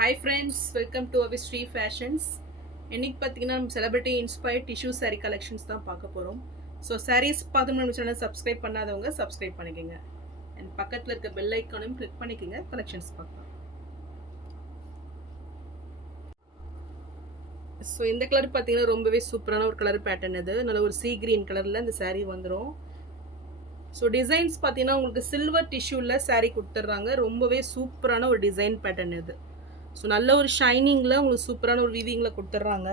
Hi friends, welcome to our Sri Fashions. இன்னைக்கு பார்த்தீங்கன்னா நம்ம celebrity inspired tissue saree collections தான் பார்க்க போகிறோம். ஸோ sarees பார்த்து நம்ம சேனல் சப்ஸ்கிரைப் பண்ணாதவங்க சப்ஸ்கிரைப் பண்ணிக்கோங்க. அண்ட் பக்கத்தில் இருக்க பெல் ஐக்கானையும் கிளிக் பண்ணிக்கோங்க, கலெக்ஷன்ஸ் பார்க்கலாம். ஸோ இந்த கலர் பார்த்தீங்கன்னா ரொம்பவே சூப்பரான ஒரு கலர் பேட்டர்ன் இது. நல்ல ஒரு சீ கிரீன் கலரில் இந்த saree வந்துடும். ஸோ டிசைன்ஸ் பார்த்தீங்கன்னா உங்களுக்கு சில்வர் டிஷ்யூவில் saree கொடுத்துட்றாங்க. ரொம்பவே சூப்பரான ஒரு டிசைன் பேட்டர்ன் இது. ஸோ நல்ல ஒரு ஷைனிங்கில் உங்களுக்கு சூப்பரான ஒரு வீவிங்கில் கொடுத்துட்றாங்க.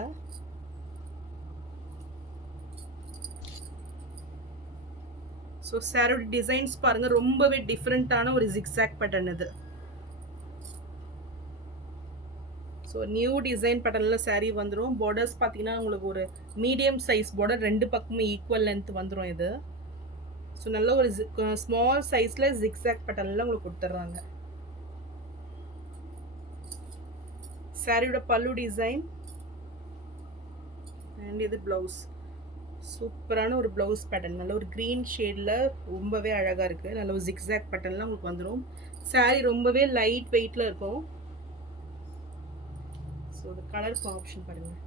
ஸோ சாரோட டிசைன்ஸ் பாருங்கள், ரொம்பவே டிஃப்ரெண்ட்டான ஒரு ஜிக்ஸாக் பேட்டர்ன் இது. ஸோ நியூ டிசைன் பேட்டர்னில் saree வந்துடும். பார்டர்ஸ் பார்த்தீங்கன்னா உங்களுக்கு ஒரு மீடியம் சைஸ் பார்டர், ரெண்டு பக்கமும் ஈக்குவல் லென்த் வந்துடும் இது. ஸோ நல்ல ஒரு ஸ்மால் சைஸில் ஜிக்ஸாக் பேட்டர்னில் உங்களுக்கு கொடுத்துட்றாங்க. சாரியோட பல்லு டிசைன் அண்ட் இது ப்ளவுஸ். சூப்பரான ஒரு ப்ளவுஸ் பேட்டர்ன், நல்ல ஒரு க்ரீன் ஷேடில் ரொம்பவே அழகாக இருக்குது. நல்ல ஒரு ஜிக்ஸாக் பேட்டர்ன்லாம் உங்களுக்கு வந்துடும். சாரி ரொம்பவே லைட் வெயிட்டில் இருக்கும். ஸோ இது கலர் ஆப்ஷன் பாருங்கள்.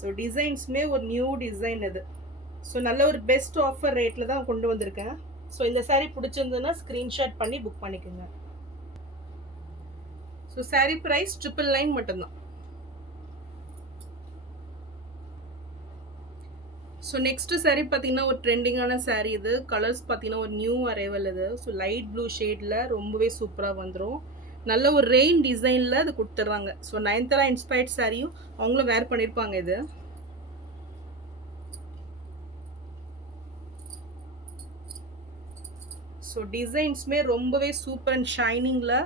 ஸோ டிசைன்ஸுமே ஒரு நியூ டிசைன் இது. ஸோ நல்ல ஒரு பெஸ்ட் ஆஃபர் ரேட்டில் தான் கொண்டு வந்திருக்கேன். ஸோ இந்த சாரீ பிடிச்சிருந்ததுன்னா ஸ்க்ரீன்ஷாட் பண்ணி புக் பண்ணிக்கோங்க. ஸோ சாரீ ப்ரைஸ் 999 மட்டும்தான். ஸோ நெக்ஸ்ட் சாரீ பார்த்தீங்கன்னா ஒரு ட்ரெண்டிங்கான சாரீ இது. கலர்ஸ் பார்த்தீங்கன்னா ஒரு நியூ அரைவல் இது. ஸோ லைட் ப்ளூ ஷேடில் ரொம்பவே சூப்பராக வந்துடும். நல்ல ஒரு ரெயின் டிசைனில் அது கொடுத்துட்றாங்க. ஸோ நயன்தாரா இன்ஸ்பயர்ட் சாரியும் அவங்களும் வேர் பண்ணியிருப்பாங்க இது. ஸோ டிசைன்ஸுமே ரொம்பவே சூப்பர் அண்ட் ஷைனிங்கில்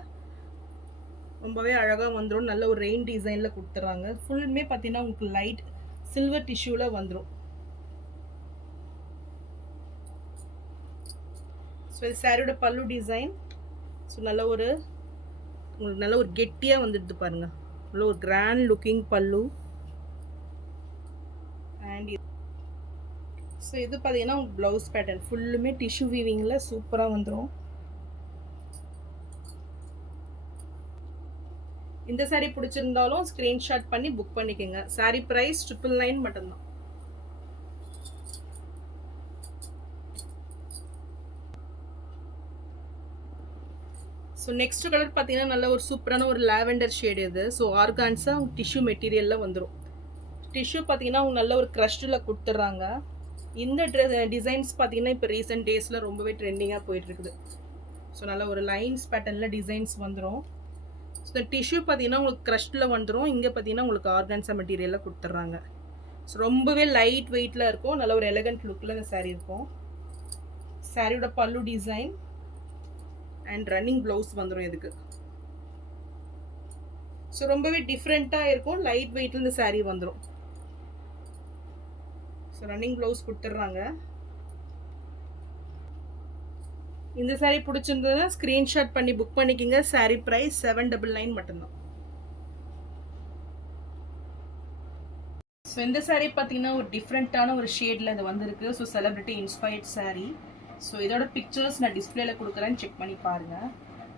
ரொம்பவே அழகாக வந்துடும். நல்ல ஒரு ரெயின் டிசைனில் கொடுத்துட்றாங்க. ஃபுல்லுமே பார்த்தீங்கன்னா உங்களுக்கு லைட் சில்வர் டிஷ்யூவில் வந்துடும். ஸோ இது சாரியோட பல்லு டிசைன். ஸோ நல்ல ஒரு உங்களுக்கு நல்ல ஒரு கெட்டியாக வந்துடுது பாருங்கள். நல்ல ஒரு கிராண்ட் லுக்கிங் பல்லு. அண்ட் ஸோ இது பார்த்தீங்கன்னா உங்களுக்கு ப்ளவுஸ் பேட்டர்ன் ஃபுல்லுமே டிஷ்யூ வீவிங்கில் சூப்பராக வந்துடும். இந்த சாரீ பிடிச்சிருந்தாலும் ஸ்க்ரீன்ஷாட் பண்ணி புக் பண்ணிக்கோங்க. சாரீ ப்ரைஸ் 999 மட்டும்தான். ஸோ நெக்ஸ்ட் கலர் பார்த்தீங்கன்னா நல்ல ஒரு சூப்பரான ஒரு லாவெண்டர் ஷேடு இது. ஸோ ஆர்கான்ஸா டிஷ்யூ மெட்டீரியலில் வந்துடும். டிஷ்யூ பார்த்தீங்கன்னா அவங்க நல்ல ஒரு க்ரஷ்டில் கொடுத்துட்றாங்க. இந்த டிசைன்ஸ் பார்த்தீங்கன்னா இப்போ ரீசெண்ட் டேஸில் ரொம்பவே ட்ரெண்டிங்காக போயிட்டுருக்குது. ஸோ நல்ல ஒரு லைன்ஸ் பேட்டர்னில் டிசைன்ஸ் வந்துடும். ஸோ இந்த டிஷ்யூ பார்த்தீங்கன்னா உங்களுக்கு க்ரஷ்டில் வந்துடும். இங்கே பார்த்தீங்கன்னா உங்களுக்கு ஆர்கான்ஸா மெட்டீரியலில் கொடுத்துட்றாங்க. ஸோ ரொம்பவே லைட் வெயிட்டில் இருக்கும். நல்ல ஒரு எலகண்ட் லுக்கில் இந்த சாரீ இருக்கும். சாரியோட பல்லு டிசைன் அண்ட் ரன்னிங் ப்ளவுஸ் வந்துடும் இதுக்கு. ஸோ ரொம்பவே டிஃப்ரெண்ட்டாக இருக்கும். லைட் வெயிட்டில் இந்த சாரீ வந்துடும். ஸோ ரன்னிங் ப்ளவுஸ் கொடுத்துட்றாங்க. இந்த சாரீ பிடிச்சிருந்ததுன்னா ஸ்க்ரீன்ஷாட் பண்ணி புக் பண்ணிக்கிங்க. சாரீ ப்ரைஸ் 799 மட்டும்தான். ஸோ இந்த சாரீ பார்த்தீங்கன்னா ஒரு டிஃப்ரெண்ட்டான ஒரு ஷேடில் இது வந்திருக்கு. So celebrity inspired sari. So இதோட பிக்சர்ஸ் நான் டிஸ்பிளேல கொடுக்குறேன்னு செக் பண்ணி பாருங்கள்.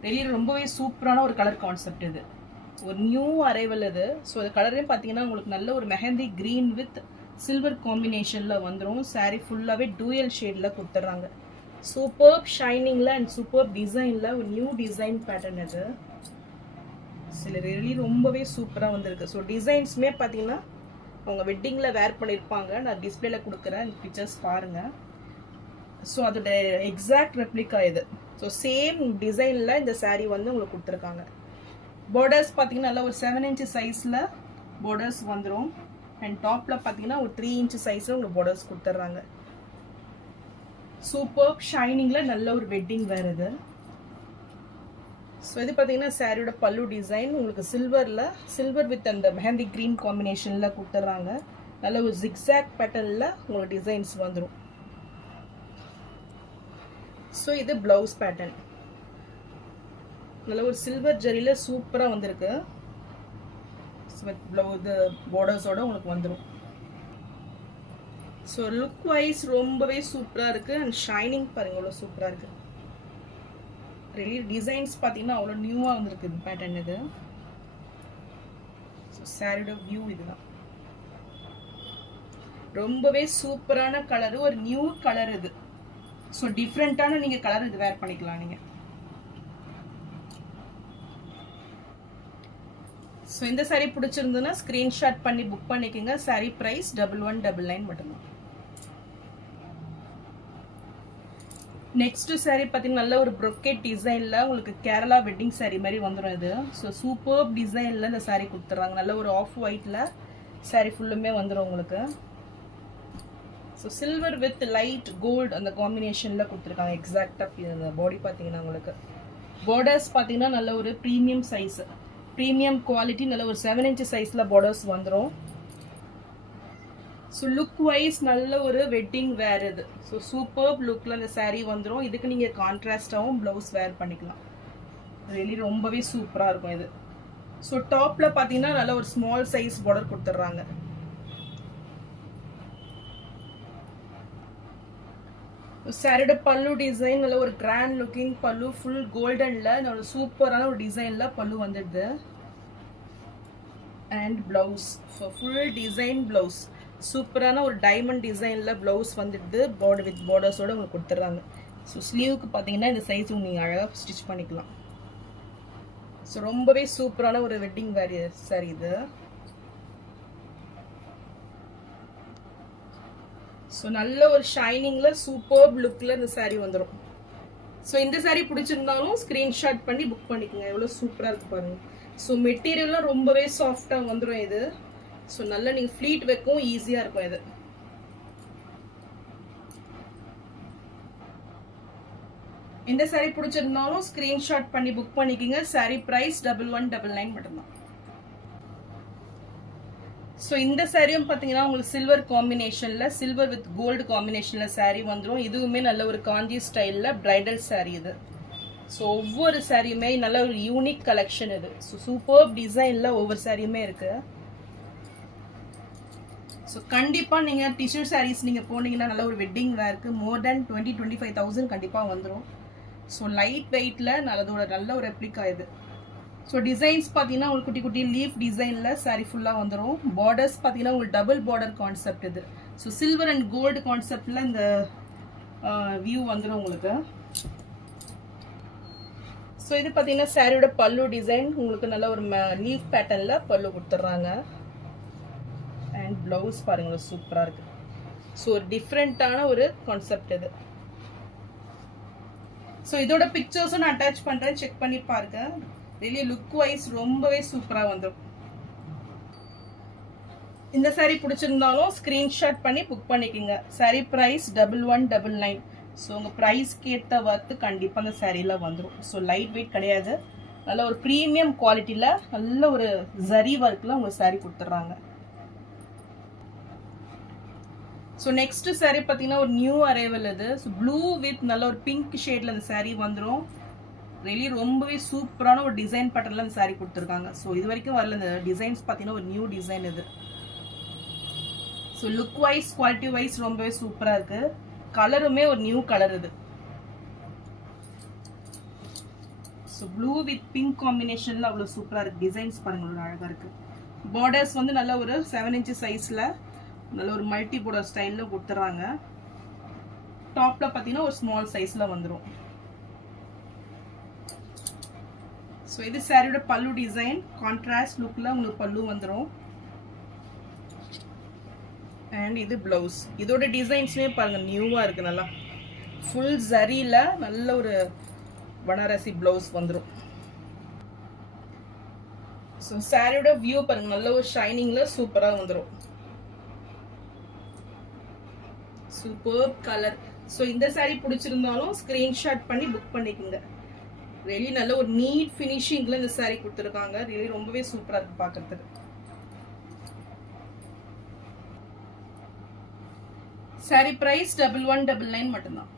வெளியே ரொம்பவே சூப்பரான ஒரு கலர் கான்செப்ட் இது. ஒரு நியூ அரைவல் இது. ஸோ அது கலரே பார்த்தீங்கன்னா உங்களுக்கு நல்ல ஒரு மெஹந்தி க்ரீன் வித் சில்வர் காம்பினேஷனில் வந்துடும். சாரீ ஃபுல்லாகவே டூயல் ஷேடில் கொடுத்துட்றாங்க. சூப்பர் ஷைனிங்கில் அண்ட் சூப்பர் டிசைனில் ஒரு நியூ டிசைன் பேட்டர்ன் இது. சில வெளியே ரொம்பவே சூப்பராக வந்திருக்கு. ஸோ டிசைன்ஸுமே பார்த்தீங்கன்னா அவங்க வெட்டிங்கில் வேர் பண்ணியிருப்பாங்க. நான் டிஸ்பிளேல கொடுக்குறேன், பிக்சர்ஸ் பாருங்கள். ஸோ அதோட எக்ஸாக்ட் ரெப்ளிகா இது. ஸோ சேம் டிசைனில் இந்த சாரீ வந்து உங்களுக்கு கொடுத்துருக்காங்க. பார்டர்ஸ் பார்த்தீங்கன்னா நல்லா ஒரு 7 inch சைஸில் பார்டர்ஸ் வந்துடும். அண்ட் டாப்பில் பார்த்தீங்கன்னா ஒரு 3 inch சைஸில் உங்களுக்கு பார்டர்ஸ் கொடுத்துட்றாங்க. சூப்பர் ஷைனிங்கில் நல்ல ஒரு வெட்டிங் வேறு இது. ஸோ இது பார்த்தீங்கன்னா சாரியோட பல்லு டிசைன் உங்களுக்கு சில்வர் வித் அந்த மெஹந்தி க்ரீன் காம்பினேஷனில் கொடுத்துட்றாங்க. நல்ல ஒரு ஜிக்ஸாக் பேட்டர்னில் உங்களுக்கு டிசைன்ஸ் வந்துடும். ஸோ இது ப்ளவுஸ் பேட்டர்ன் நல்ல ஒரு சில்வர் ஜரியில் சூப்பராக வந்திருக்கு. இது பார்டர்ஸோட உங்களுக்கு வந்துடும். ஸோ லுக் வைஸ் ரொம்பவே சூப்பராக இருக்குது. அண்ட் ஷைனிங் பாருங்கள் எவ்வளோ சூப்பராக இருக்குது. ரியலி டிசைன்ஸ் பார்த்தீங்கன்னா அவ்வளோ நியூவாக வந்திருக்கு இந்த பேட்டர்ன் இது. ஸோ சாரியோட வியூ இதுதான். ரொம்பவே சூப்பரான கலரு, ஒரு நியூ கலர் இது. ஸோ டிஃப்ரெண்ட்டான நீங்கள் கலர் இது வேர் பண்ணிக்கலாம் நீங்கள். ஸோ இந்த சாரீ பிடிச்சிருந்ததுன்னா ஸ்க்ரீன்ஷாட் பண்ணி புக் பண்ணிக்கோங்க. சாரீ ப்ரைஸ் 1199 மட்டும்தான். நெக்ஸ்ட் சாரீ பார்த்தீங்கன்னா நல்ல ஒரு ப்ரொக்கேட் டிசைனில் உங்களுக்கு கேரளா வெட்டிங் சாரீ மாதிரி வந்துடும் இது. ஸோ சூப்பர் டிசைனில் இந்த சாரீ கொடுத்துட்றாங்க. நல்ல ஒரு ஆஃப் ஒயிட்டில் சாரீ ஃபுல்லுமே வந்துடும் உங்களுக்கு. So silver with light gold அந்த காம்பினேஷனில் கொடுத்துருக்காங்க எக்ஸாக்டாக. இந்த பாடி பார்த்தீங்கன்னா உங்களுக்கு பார்டர்ஸ் பார்த்தீங்கன்னா நல்ல ஒரு ப்ரீமியம் சைஸ், ப்ரீமியம் குவாலிட்டி, நல்ல ஒரு 7 inch சைஸில் பார்டர்ஸ் வந்துடும். ஸோ லுக் வைஸ் நல்ல ஒரு வெட்டிங் வேர் இது. ஸோ சூப்பர் லுக்கில் இந்த சாரீ வந்துடும். இதுக்கு நீங்கள் கான்ட்ராஸ்டாகவும் ப்ளவுஸ் வேர் பண்ணிக்கலாம். ரியலி ரொம்பவே சூப்பராக இருக்கும் இது. ஸோ டாப்பில் பார்த்தீங்கன்னா நல்ல ஒரு ஸ்மால் சைஸ் பார்டர் கொடுத்துட்றாங்க. சாரியோட பல்லு டிசைன் நல்ல ஒரு கிராண்ட் லுக்கிங் பல்லு, ஃபுல் கோல்டன்ல நல்ல சூப்பரான ஒரு டிசைன்ல பல்லு வந்துடுது. And blouse full design blouse, சூப்பரான ஒரு டைமண்ட் டிசைன்ல பிளவுஸ் வந்துடுது. பார்டர் வித் பார்டர்ஸோட உங்களுக்கு கொடுத்துட்றாங்க. ஸோ ஸ்லீவுக்கு பார்த்தீங்கன்னா இந்த சைஸ் நீங்கள் அழகாக ஸ்டிச் பண்ணிக்கலாம். ஸோ ரொம்பவே சூப்பரான ஒரு வெட்டிங் வேர் சாரி இது. ஸோ நல்ல ஒரு ஷைனிங்கில் சூப்பர் லுக்கில் இந்த சாரீ வந்துடும். ஸோ இந்த சாரீ பிடிச்சிருந்தாலும் ஸ்க்ரீன்ஷாட் பண்ணி புக் பண்ணிக்கோங்க. எவ்வளோ சூப்பராக இருக்கு பாருங்க. ஸோ மெட்டீரியல்லாம் ரொம்பவே சாஃப்டாக வந்துடும் இது. ஸோ நல்லா நீங்கள் ஃப்ளீட் வைக்கவும் ஈஸியாக இருக்கும் இது. இந்த சாரீ பிடிச்சிருந்தாலும் ஸ்க்ரீன்ஷாட் பண்ணி புக் பண்ணிக்கோங்க. சாரீ ப்ரைஸ் 1199 மட்டும்தான். ஸோ இந்த சாரியும் பார்த்தீங்கன்னா உங்களுக்கு சில்வர் காம்பினேஷனில், சில்வர் வித் கோல்டு காம்பினேஷனில் சாரீ வந்துடும். இதுவுமே நல்ல ஒரு காஞ்சி ஸ்டைலில் பிரைடல் சாரீ இது. ஸோ ஒவ்வொரு சாரியுமே நல்ல ஒரு யூனிக் கலெக்ஷன் இது. ஸோ சூப்பர் டிசைனில் ஒவ்வொரு சாரியுமே இருக்குது. ஸோ கண்டிப்பாக நீங்கள் டிஷ்யூ சாரீஸ் நீங்கள் போனீங்கன்னா நல்ல ஒரு வெட்டிங் வேருக்கு மோர் தேன் 20-25,000 கண்டிப்பாக வந்துடும். ஸோ லைட் வெயிட்டில் நல்ல ஒரு ரெப்ளிகா இது. ஸோ டிசைன்ஸ் பார்த்தீங்கன்னா உங்களுக்கு குட்டி குட்டி லீஃப் டிசைனில் சாரீ ஃபுல்லாக வந்துடும். பார்டர்ஸ் பார்த்தீங்கன்னா உங்களுக்கு டபுள் பார்டர் கான்செப்ட் இது. ஸோ சில்வர் அண்ட் கோல்டு கான்செப்டில் இந்த வியூ வந்துடும் உங்களுக்கு. ஸோ இது பார்த்தீங்கன்னா சாரியோட பல்லு டிசைன் உங்களுக்கு நல்ல ஒரு லீஃப் பேட்டர்னில் பல்லு கொடுத்துட்றாங்க. அண்ட் ப்ளவுஸ் பாருங்கள் சூப்பராக இருக்குது. ஸோ ஒரு டிஃப்ரெண்ட்டான ஒரு கான்செப்ட் இது. ஸோ இதோட பிக்சர்ஸும் நான் அட்டாச் பண்ணுறேன், செக் பண்ணி பாருங்க. ரியலி லுக் வைஸ் ரொம்பவே சூப்பராக வந்துடும். இந்த சாரீ பிடிச்சிருந்தாலும் ஸ்க்ரீன்ஷாட் பண்ணி புக் பண்ணிக்கோங்க. சாரீ ப்ரைஸ் 1199. ஸோ உங்கள் ப்ரைஸ்க்கு ஏற்ற வர்த்து கண்டிப்பாக அந்த சாரியில் வந்துடும். ஸோ லைட் வெயிட் கிடையாது, நல்ல ஒரு ப்ரீமியம் குவாலிட்டியில் நல்ல ஒரு ஜரி ஒர்க்கில் உங்கள் சாரீ கொடுத்துட்றாங்க. ஸோ நெக்ஸ்ட் சாரீ பார்த்தீங்கன்னா ஒரு நியூ அரைவல் இது. ஸோ ப்ளூ வித் நல்ல ஒரு பிங்க் ஷேடில் அந்த சாரீ வந்துடும். ரியலி ரொம்பவே சூப்பரான ஒரு டிசைன் பேட்டர்ல இந்த சாரீ கொடுத்துருக்காங்க. ஸோ இது வரைக்கும் வரல இந்த டிசைன்ஸ் பார்த்தீங்கன்னா ஒரு நியூ டிசைன் இது. So look wise quality wise ரொம்பவே சூப்பராக இருக்கு. கலருமே ஒரு நியூ கலர் இது. ஸோ ப்ளூ வித் பிங்க் காம்பினேஷன்ல அவ்வளோ சூப்பராக இருக்கு. டிசைன்ஸ் பாருங்க அழகாக இருக்கு. பார்டர்ஸ் வந்து நல்ல ஒரு 7 inch சைஸ்ல நல்ல ஒரு மல்டி பார்டர் ஸ்டைலில் கொடுத்துறாங்க. டாப்ல பார்த்தீங்கன்னா ஒரு ஸ்மால் சைஸ்ல வந்துடும். ஸோ இது சாரியோட பல்லு டிசைன், கான்ட்ராஸ்ட் லுக்கில் உங்களுக்கு பல்லு வந்துடும். அண்ட் இது பிளவுஸ். இதோட டிசைன்ஸ்மே பாருங்கள் நியூவாக இருக்குது. நல்லா ஃபுல் ஜரியில் நல்ல ஒரு பனாரசி பிளவுஸ் வந்துடும். ஸோ சாரியோட வியூ பாருங்கள், நல்ல ஒரு ஷைனிங்கில் சூப்பராக வந்துடும். Super colour. ஸோ இந்த சாரீ பிடிச்சிருந்தாலும் ஸ்க்ரீன்ஷாட் பண்ணி புக் பண்ணிக்கோங்க. ரியலி நல்ல ஒரு நீட் ஃபினிஷிங்ல இந்த சாரீ கொடுத்துருக்காங்க. ரியலி ரொம்பவே சூப்பரா இருக்கு பார்க்கிறதுக்கு. சாரீ பிரைஸ் 1199 மட்டும்தான்.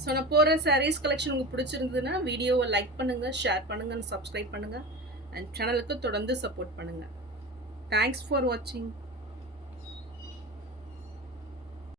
ஸோ நான் போகிற சாரீஸ் கலெக்ஷன் உங்களுக்கு பிடிச்சிருந்ததுன்னா வீடியோவை லைக் பண்ணுங்க, ஷேர் பண்ணுங்க, சப்ஸ்கிரைப் பண்ணுங்க அண்ட் சேனலுக்கு தொடர்ந்து சப்போர்ட் பண்ணுங்க. தேங்க்ஸ் ஃபார் வாட்சிங்.